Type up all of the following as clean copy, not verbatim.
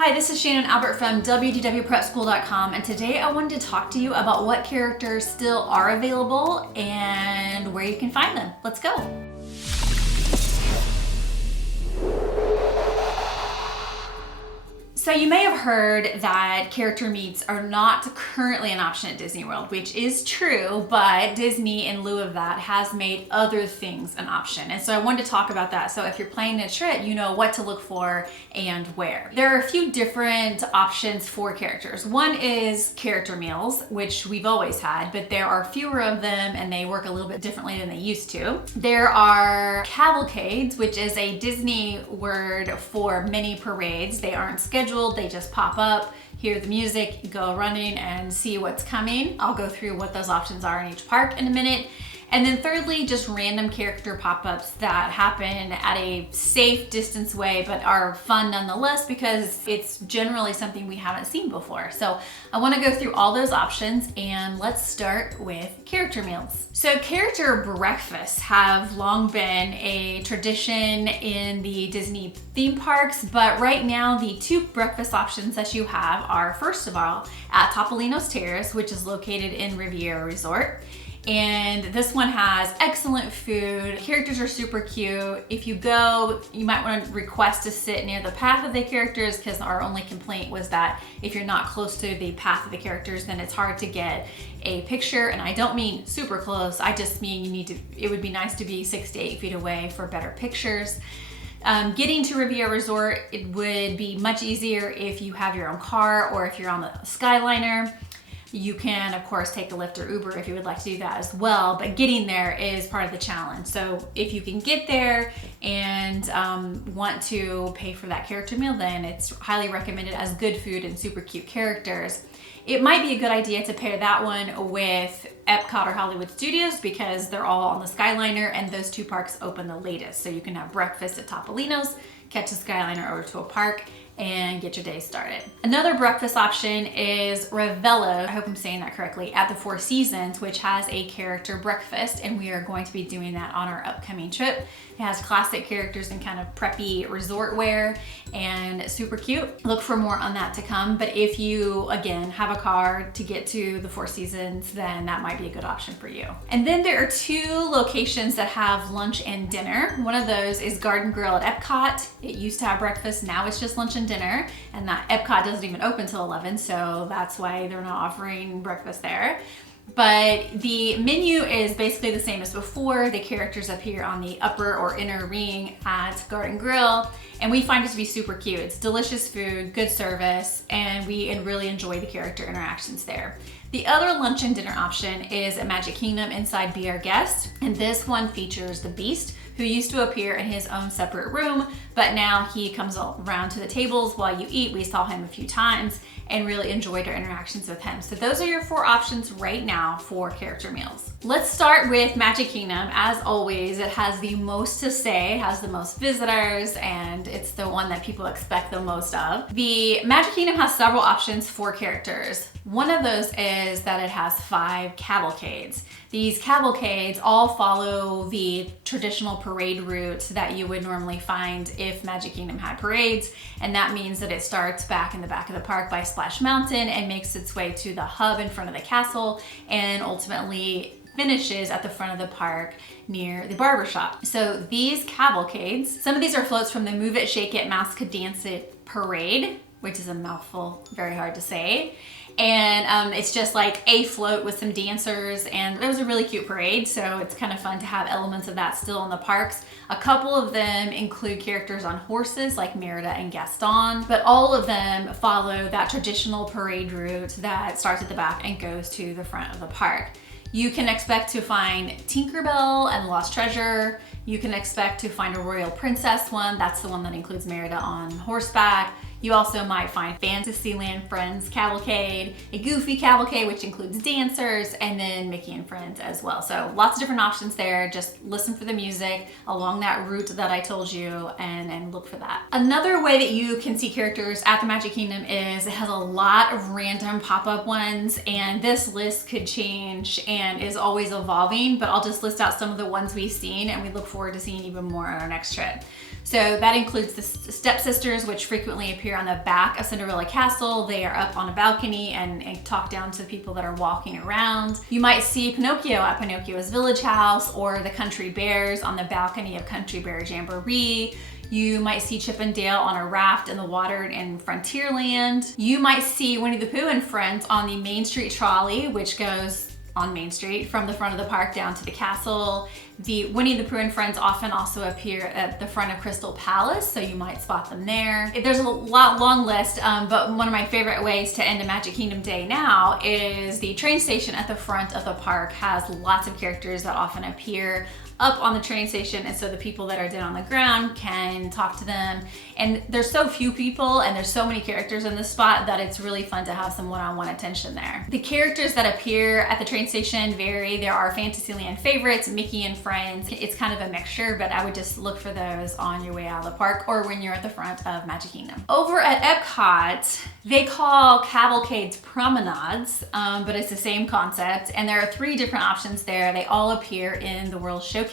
Hi, this is Shannon Albert from wdwprepschool.com, and today I wanted to talk to you about what characters still are available and where you can find them. Let's go. So you may have heard that character meets are not currently an option at Disney World, which is true, but Disney, in lieu of that, has made other things an option. And so I wanted to talk about that. So if you're planning a trip, you know what to look for and where. There are a few different options for characters. One is character meals, which we've always had, but there are fewer of them and they work a little bit differently than they used to. There are cavalcades, which is a Disney word for mini parades. They aren't scheduled. They just pop up, hear the music, go running and see what's coming. I'll go through what those options are in each park in a minute. And then thirdly, just random character pop-ups that happen at a safe distance away, but are fun nonetheless because it's generally something we haven't seen before. So I want to go through all those options, and let's start with character meals. So character breakfasts have long been a tradition in the Disney theme parks, but right now the two breakfast options that you have are, first of all, at Topolino's Terrace, which is located in Riviera Resort. And this one has excellent food. Characters are super cute. If you go, you might want to request to sit near the path of the characters, because our only complaint was that if you're not close to the path of the characters, then it's hard to get a picture. And I don't mean super close. I just mean it would be nice to be 6 to 8 feet away for better pictures. Getting to Riviera Resort, it would be much easier if you have your own car or if you're on the Skyliner. You can, of course, take a Lyft or Uber if you would like to do that as well, but getting there is part of the challenge. So if you can get there and want to pay for that character meal, then it's highly recommended as good food and super cute characters. It might be a good idea to pair that one with Epcot or Hollywood Studios because they're all on the Skyliner and those two parks open the latest. So you can have breakfast at Topolino's, catch a Skyliner over to a park, and get your day started. Another breakfast option is Ravello, I hope I'm saying that correctly, at the Four Seasons, which has a character breakfast, and we are going to be doing that on our upcoming trip. It has classic characters in kind of preppy resort wear and super cute. Look for more on that to come, but if you, again, have a car to get to the Four Seasons, then that might be a good option for you. And then there are two locations that have lunch and dinner. One of those is Garden Grill at Epcot. It used to have breakfast, now it's just lunch and dinner, and that Epcot doesn't even open till 11, so that's why they're not offering breakfast there. But the menu is basically the same as before. The characters appear on the upper or inner ring at Garden Grill, and we find it to be super cute. It's delicious food, good service, and we really enjoy the character interactions there. The other lunch and dinner option is at Magic Kingdom inside Be Our Guest, and this one features the Beast, who used to appear in his own separate room, but now he comes around to the tables while you eat. We saw him a few times and really enjoyed our interactions with him. So those are your 4 options right now for character meals. Let's start with Magic Kingdom. As always, it has the most to say, has the most visitors, and it's the one that people expect the most of. The Magic Kingdom has several options for characters. One of those is that it has 5 cavalcades. These cavalcades all follow the traditional parade route that you would normally find if Magic Kingdom had parades, and that means that it starts back in the back of the park by Splash Mountain and makes its way to the hub in front of the castle and ultimately finishes at the front of the park near the barbershop. So these cavalcades, some of these are floats from the Move It, Shake It, Mask It, Dance It parade, which is a mouthful, very hard to say. And it's just like a float with some dancers, and it was a really cute parade, so it's kind of fun to have elements of that still in the parks. A couple of them include characters on horses like Merida and Gaston, but all of them follow that traditional parade route that starts at the back and goes to the front of the park. You can expect to find Tinkerbell and Lost Treasure. You can expect to find a Royal Princess one. That's the one that includes Merida on horseback. You also might find Fantasyland Friends Cavalcade, a Goofy Cavalcade, which includes dancers, and then Mickey and Friends as well. So lots of different options there. Just listen for the music along that route that I told you and look for that. Another way that you can see characters at the Magic Kingdom is it has a lot of random pop-up ones, and this list could change and is always evolving, but I'll just list out some of the ones we've seen, and we look forward to seeing even more on our next trip. So that includes the stepsisters, which frequently appear on the back of Cinderella Castle. They are up on a balcony and talk down to people that are walking around. You might see Pinocchio at Pinocchio's village house, or the Country Bears on the balcony of Country Bear Jamboree. You might see Chip and Dale on a raft in the water in Frontierland. You might see Winnie the Pooh and friends on the Main Street trolley, which goes on Main Street from the front of the park down to the castle. The Winnie the Pooh and friends often also appear at the front of Crystal Palace, so you might spot them there. There's a long list, but one of my favorite ways to end a Magic Kingdom day now is the train station at the front of the park has lots of characters that often appear up on the train station, and so the people that are down on the ground can talk to them. And there's so few people and there's so many characters in this spot that it's really fun to have some one-on-one attention there. The characters that appear at the train station vary. There are Fantasyland favorites, Mickey and Friends. It's kind of a mixture, but I would just look for those on your way out of the park or when you're at the front of Magic Kingdom. Over at Epcot, they call cavalcades promenades, but it's the same concept. And there are 3 different options there. They all appear in the World Showcase.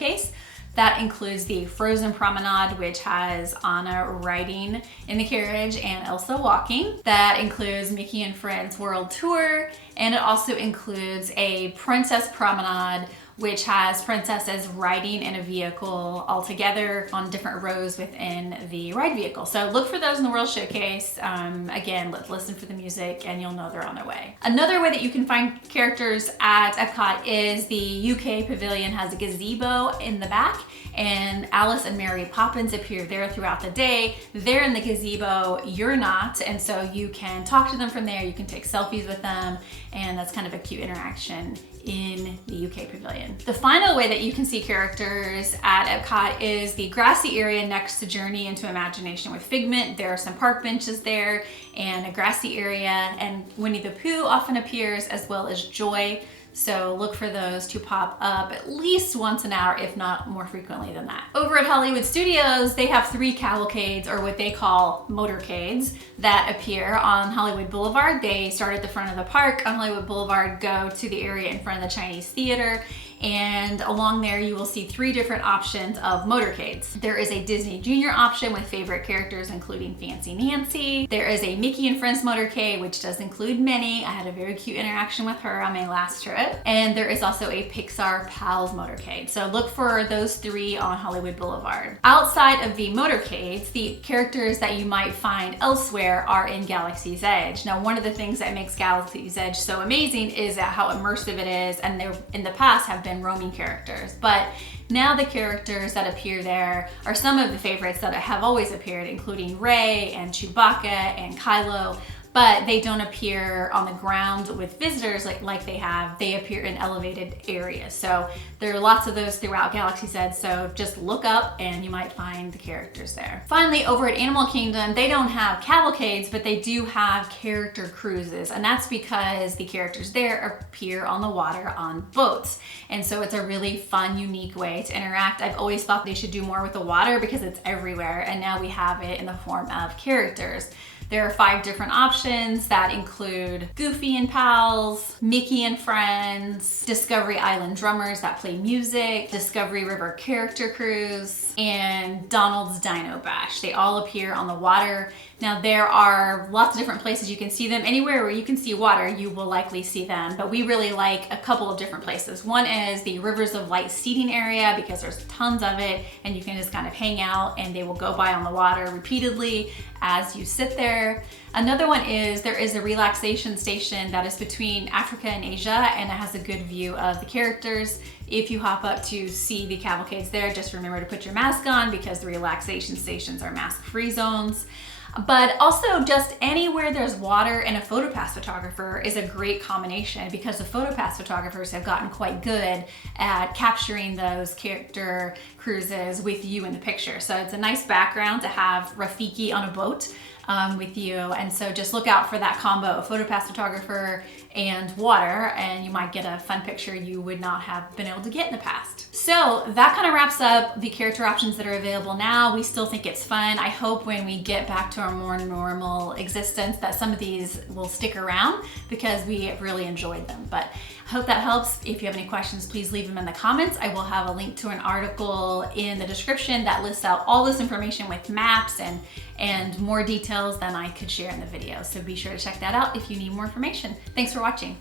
That includes the Frozen Promenade, which has Anna riding in the carriage and Elsa walking. That includes Mickey and Friends World Tour, and it also includes a Princess Promenade, which has princesses riding in a vehicle all together on different rows within the ride vehicle. So look for those in the World Showcase. Again, listen for the music and you'll know they're on their way. Another way that you can find characters at Epcot is the UK Pavilion has a gazebo in the back, and Alice and Mary Poppins appear there throughout the day. They're in the gazebo, you're not, and so you can talk to them from there, you can take selfies with them, and that's kind of a cute interaction in the UK Pavilion. The final way that you can see characters at Epcot is the grassy area next to Journey into Imagination with Figment. There are some park benches there and a grassy area, and Winnie the Pooh often appears, as well as Joy. So look for those to pop up at least once an hour, if not more frequently than that. Over at Hollywood Studios, they have 3 cavalcades, or what they call motorcades, that appear on Hollywood Boulevard. They start at the front of the park on Hollywood Boulevard, go to the area in front of the Chinese Theater, and along there you will see 3 different options of motorcades. There is a Disney Junior option with favorite characters including Fancy Nancy. There is a Mickey and Friends motorcade, which does include Minnie. I had a very cute interaction with her on my last trip. And there is also a Pixar Pals motorcade. So look for those 3 on Hollywood Boulevard. Outside of the motorcades, the characters that you might find elsewhere are in Galaxy's Edge. Now, one of the things that makes Galaxy's Edge so amazing is how immersive it is, and they in the past have been roaming characters, but now the characters that appear there are some of the favorites that have always appeared, including Rey and Chewbacca and Kylo, but they don't appear on the ground with visitors like they have. They appear in elevated areas. So there are lots of those throughout Galaxy's Edge, so just look up and you might find the characters there. Finally, over at Animal Kingdom, they don't have cavalcades, but they do have character cruises, and that's because the characters there appear on the water on boats. And so it's a really fun, unique way to interact. I've always thought they should do more with the water because it's everywhere, and now we have it in the form of characters. There are 5 different options that include Goofy and Pals, Mickey and Friends, Discovery Island Drummers that play music, Discovery River Character Cruise, and Donald's Dino Bash. They all appear on the water. Now, there are lots of different places you can see them. Anywhere where you can see water, you will likely see them, but we really like a couple of different places. One is the Rivers of Light seating area, because there's tons of it and you can just kind of hang out and they will go by on the water repeatedly as you sit there. Another one is there is a relaxation station that is between Africa and Asia, and it has a good view of the characters. If you hop up to see the cavalcades there, just remember to put your mask on because the relaxation stations are mask-free zones. But also, just anywhere there's water and a PhotoPass photographer is a great combination, because the PhotoPass photographers have gotten quite good at capturing those character cruises with you in the picture. So it's a nice background to have Rafiki on a boat with you. And so just look out for that combo of PhotoPass photographer and water, and you might get a fun picture you would not have been able to get in the past. So that kind of wraps up the character options that are available now. We still think it's fun. I hope when we get back to our more normal existence that some of these will stick around because we really enjoyed them. But I hope that helps. If you have any questions, please leave them in the comments. I will have a link to an article in the description that lists out all this information with maps and more details than I could share in the video. So be sure to check that out if you need more information. Thanks for watching.